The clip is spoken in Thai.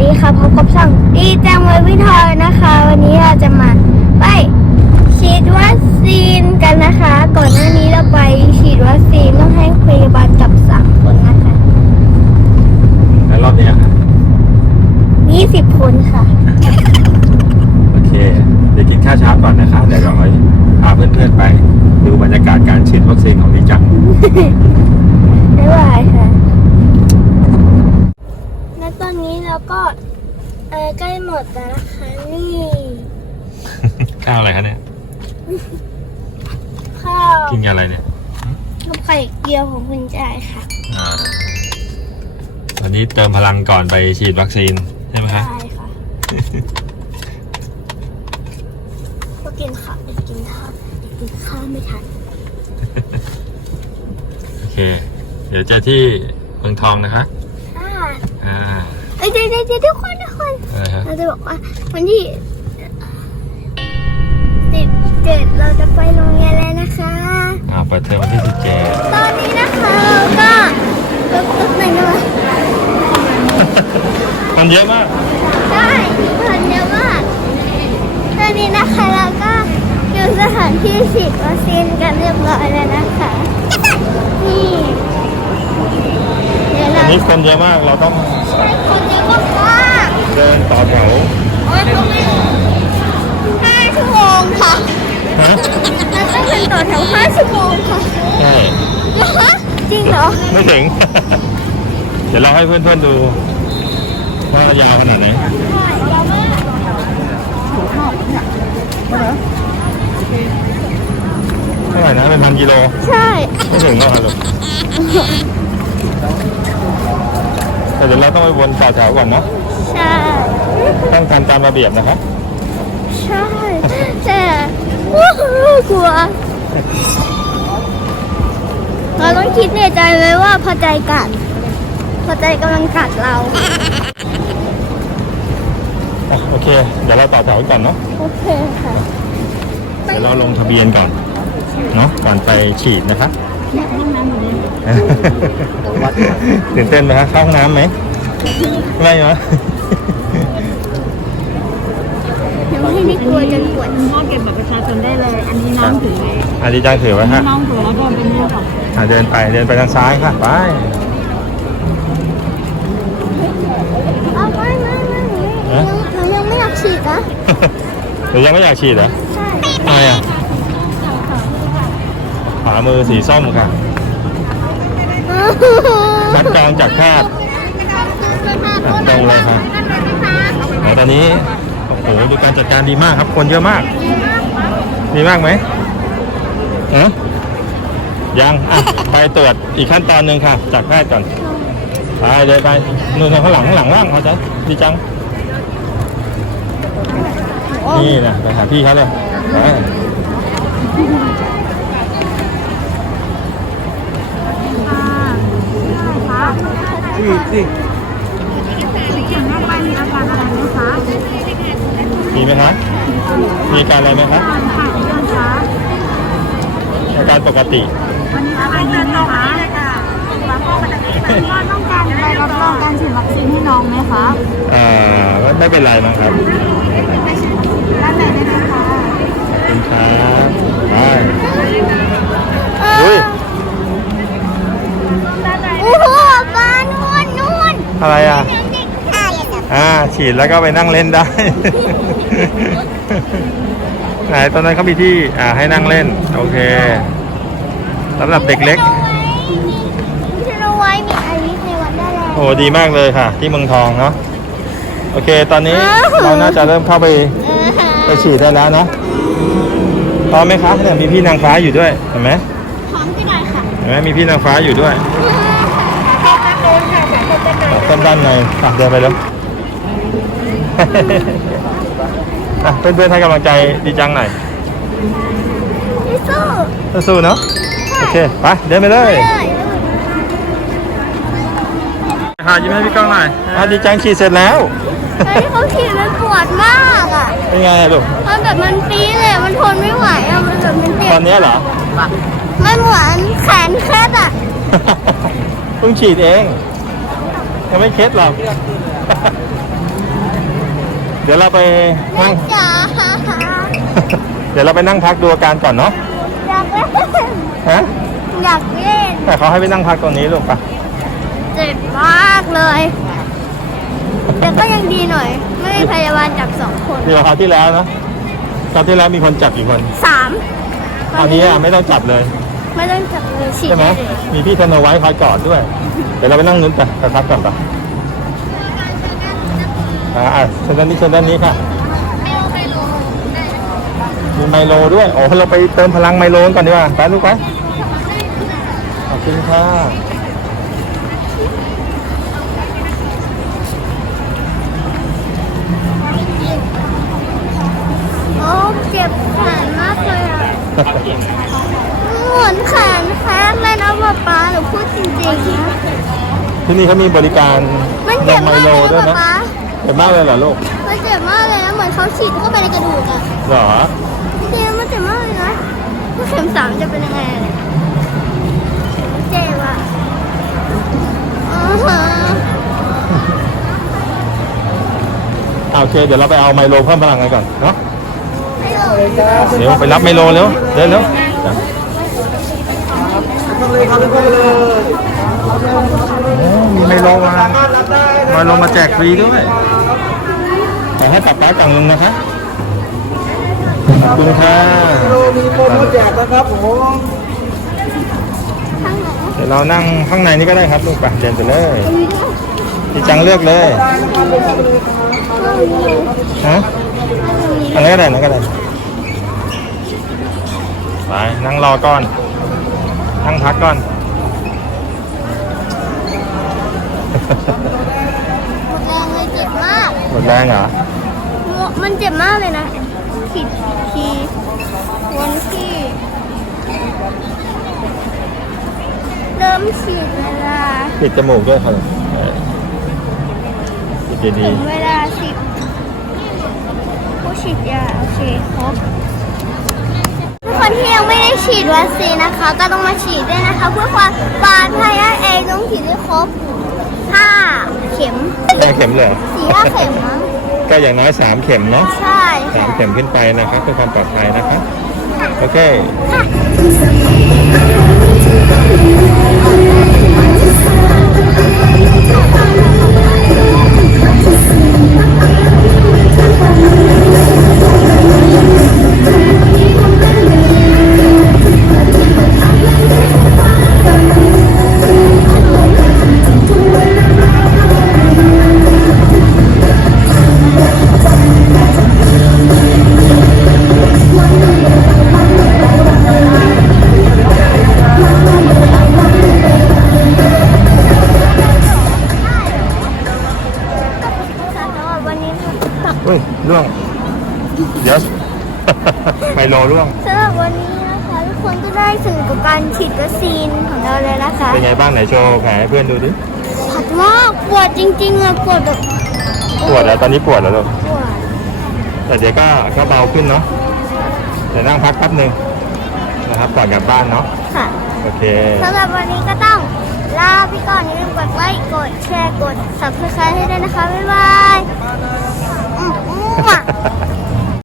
ดีค่ะพบกับช่องดีจังไว้วิทอยนะคะ วันนี้เราจะมาไปฉีดวัคซีนกันนะคะ ก่อนหน้านี้เราไปฉีดวัคซีนต้องให้พยาบาลกับสามคนนะคะแล้วรอบนี้อะครับยี่สิบคนค่ะ โอเค เดี๋ยวกินข้าวเช้าก่อนนะคะ เดี๋ยวเราพาเพื่อนๆไป ดูบรรยากาศการฉีดวัคซีนของดีจัง บ๊ายบายค่ะและตอนนี้เรา ก็เออใกล้หมดแล้วนะคะนี่ข้าวอะไรคะเนี่ย ข้าวกินกับอะไรเนี่ยกับไข่เจียวของคุณจายค่ะอ่าวันนี้เติมพลังก่อนไปฉีดวัคซีนใช่ไหมคะ ใช่ค่ะก็กินข้าวกินข้าวกินข้าวไม่ทัน โอเค เดี๋ยวเจอที่เมืองทองนะคะอ่าอ่า เอ้ยเดี๋ยวเดี๋ยวเดี๋ยวทุกคนทุกคนอะไรฮะ เราจะบอกว่าวันที่สิบเจ็ดเราจะไปโรงเรียนแล้วนะคะ อ่าเปิดเทอมวันที่สิบเจ็ดตอนนี้นะคะเราก็ตึ๊บตึ๊บหนึ่งนะคะมันเยอะมาก ได้คนเยอะมากตอนนี้นะคะเราก็อยู่สถานที่ฉีดวัคซีนกันเรียบร้อยแล้วนะคะนี่เดี๋ย วเรานี่คนเยอะมากเราต้องใช้คนเยอะมากเดินต่อแถวๆโอ้ยตรงนี้ห้าชั่วโมงค่ะฮะเราต้องเป็นต่อแถวห้าชั่วโมงค่ะใช่ฮะจริงเหรอไม่ถึง เดี๋ยวเราให้เพื่อนๆดูว่ายาวขนาดไหนเท่าไหร่นะเป็นพันกิโล ใช่ ไม่ถึงหรอกลูก แต่เดี๋ยวเราต้องไปวนต่อแถวก่อนเนาะใช่ ต้องทำตามระเบียบนะครับ ใช่ แต่ว้าวกลัว เราต้องคิดในใจไว้ว่าพอใจกัดพอใจกำลังกัดเราอะโอเค เดี๋ยวเราต่อแถวก่อนเนาะ โอเคค่ะ เดี๋ยวเราลงทะเบียนก่อน เนาะ ก่อนไปฉีดนะครับ ตื่นเต้นไหมฮะเข้าห้องน้ำไหมไม่เหรอยังไม่ได้กลัวจนปวดคุณพ่อเก็บบัตรประชาชนได้เลย อันนี้น้องถือไว้อาดีจังถือไว้ฮะน้องถือแล้วเดินไปนี่ค่ะอะเดินไปเดินไปทางซ้ายค่ะไปเอาไม่ไม่ไม่หนูฮะหนูยังไม่อยากฉีดนะหรือยังไม่อยากฉีดเหรอใช่ทำไมอะขวามือสีส้มค่ะ นัดจองจากแพทย์อะตรงเลยค่ะแต่ตอนนี้โอ้โหดูการจัดการดีมากครับ คนเยอะมาก ดีมากไหมฮะยังอะไปตรวจอีกขั้นตอนหนึ่งค่ะ จากแพทย์ก่อนไปเดินไปนู่นข้างหลังข้างหลังว่างเขาจะดีจัง นี่นะไปหาพี่เขาเลย ไปอย่างแรกไปมีอาการอะไรไหมคะมีไหมคะมีอาการอะไรไหมคะค่ะเรื่องช้าอาการปกติ วันนี้อาการดีไหมคะคุณพ่อต้องการใบรับรองการฉีดวัคซีนให้น้องไหมคะ อ่า ไม่เป็นไรมั้งครับด้านไหนได้ไหม อะไรอะเด็กอะอย่าจับอ่า ฉีดแล้วก็ไปนั่งเล่นได้ ไหนตอนนั้นเขามีที่ อ่า ให้นั่งเล่น โอเคสำหรับเด็กเล็กมีสโนไว้มีไอริสในวันได้แล้วโอ้ดีมากเลยค่ะ ที่เมืองทองเนาะ โอเค ตอนนี้อ้าวเราน่าจะเริ่มเข้าไปเออฮะไปฉีดได้แล้วเนาะพร้อมไหมคะเนี่ยมีพี่นางฟ้าอยู่ด้วย เห็นไหมพร้อมที่ไหนค่ะ เห็นไหมมีพี่นางฟ้าอยู่ด้วย ต้นด้านในอะเดินไปแล้วอะเพื่อนๆให้กำลังใจดีจังหน่อยพี่สู้สู้ๆเนาะโอเคไปเดินไปเลยเลยหายิ้มให้พี่ก้องหน่อยอะดีจังฉีดเสร็จแล้วเฮ้ยเขาขี่มันปวดมากอะเป็นไงลูกมันแบบมันปี๊ดเลยมันทนไม่ไหวอะมันแบบมันเจ็ตอบนนี้เหรอมันเหมือนแขนแคบอะเพิ่งฉีดเองโอ ยังไม่เคล็ดหรอก เดี๋ยวเราไปนั่ง จ๋าเดี๋ยวเราไปนั่งพักดูอาการก่อนเนาะ อยากเล่นฮะ อยากเล่นแต่เขาให้ไปนั่งพักตรงนี้ลูกปะเจ็บมากเลย แต่ก็ยังดีหน่อย ไม่มีพยาบาลจับสองคนเดี๋ยวคราวที่แล้วนะคราวที่แล้วมีคนจับกี่คน สามคราวนี้อะไม่ต้องจับเลย ไม่ต้องจับเลยฉีดใช่ไหมได้เลยมีพี่ธนไว้คอยกอดด้วย เดี๋ยวเราไปนั่งนู้นไปไปพักก่อนปะอ่าอะเชิญด้านนี้เชิญด้านนี้ค่ะมีไมโลด้วยโอ้เราไปเติมพลังไมโลกันก่อนดีกว่าไปลูกไปขอบคุณค่ะโอ้เจ็บแขนมากเลยอะเหมือนแขนแคกเลยนะ ป๊าป๊าหนูพูดจริงๆนะที่นี่เขามีบริการมันเจ็บไมมากโลเลยด้วยนะนะป๊าเจ็บมากเลยเหรอลูกมันเจ็บมากเลยนะเหมือนเขาฉีดเข้าไปในกระดูกอะเหรอจริงๆมันเจ็บมากเลยนะถ้าเข็มสามจะเป็นยังไงเนี่ยเจ็บอะอ๋อฮะอ่าโอเค เดี๋ยวเราไปเอาไมโลเพิ่มพลังกันก่อนเนาะไม่รู้เดี๋ยวไปรับไมโลเร็วเร็วเร็ว โอ้มีไมโลมาไมโลมาแจกฟรีด้วยขอให้กลับป้าจังหนึงนะคะขอบคุณค่ะมีโปรโมแจกนะครับผมข้างไหนเดี๋ยวเรานั่งข้างในนี้ก็ได้ครับลูกไปเดินไปเลยพี่จังเลือกเลยฮะอันนี้นก็ได้อันนั้นก็ได้ไปนั่งรอก่อน นั่งพักก่อน หมดแรงเลยเจ็บมาก หมดแรงเหรอ มันเจ็บมากเลยนะผิดทีวนที่ เริ่มฉีดเวลาปิดจมูกด้วยครับเออปิดดีถึงเวลาสิบผู้ฉีดยา โอเค ครบทุก คนที่ยังไม่ได้ฉีดวัคซีนนะคะ ก็ต้องมาฉีดด้วยนะคะ เพื่อความปลอดภัยนั่นเองต้องฉีดให้ครบห้าเข็มๆแค่เข็มเลยเหรอสี่ห้าเข็มมั้งก็อย่างน้อยสามเข็มเนาะใช่สามค่ะเข็มขึ้นไปนะครับเพื่อความปลอดภัยนะครับโอเค ค่ะอุ้ยร่วง เดี๋ยว ไมโลร่วง สำหรับวันนี้นะคะทุกคนก็ได้ถึงกับการฉีดวัคซีนของเราเลยนะคะเป็นไงบ้างไหนโชว์แผลให้เพื่อนดูดิ ผัดมากปวดจริงๆอะปวดแบบปวดแล้วตอนนี้ปวดแล้วลูกปวดแต่เดี๋ยวก็ก็เบาขึ้นเนาะเดี๋ยวนั่งพักแป๊บหนึ่งนะครับก่อนกลับบ้านเนาะค่ะโอเค สำหรับวันนี้ก็ต้องลาไปก่อนอย่าลืมกดไลค์กดแชร์กด subscribe ให้ด้วยนะคะ บ๊ายบาย 木